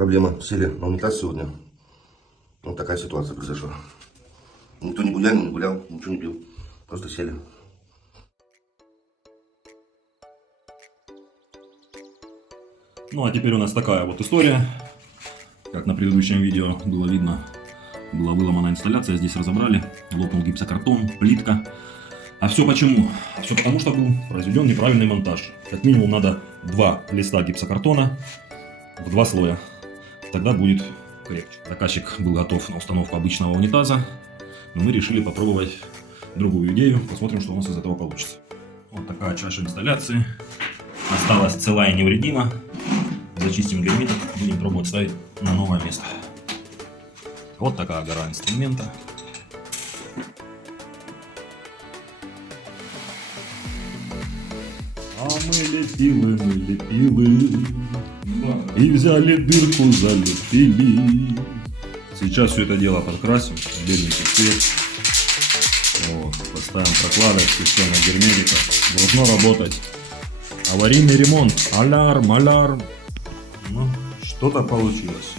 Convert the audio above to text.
Проблема. Сели на унитаз сегодня. Вот такая ситуация произошла. Никто не гулял, ничего не пил. Просто сели. Ну а теперь у нас такая вот история. Как на предыдущем видео было видно, была выломана инсталляция, здесь разобрали, лопнул гипсокартон, плитка. А все почему? Все потому, что был произведен неправильный монтаж. Как минимум надо 2 листа гипсокартона в 2 слоя. Тогда будет крепче. Заказчик был готов на установку обычного унитаза, но мы решили попробовать другую идею. Посмотрим, что у нас из этого получится. Вот такая чаша инсталляции. Осталась целая и невредима. Зачистим герметик, будем пробовать ставить на новое место. Вот такая гора инструмента. А мы лепилы, и взяли дырку, залепили. Сейчас все это дело подкрасим, беленький цвет. Вот, поставим прокладок, система герметика. Должно работать. Аварийный ремонт. Алярм, алярм. Ну, что-то получилось.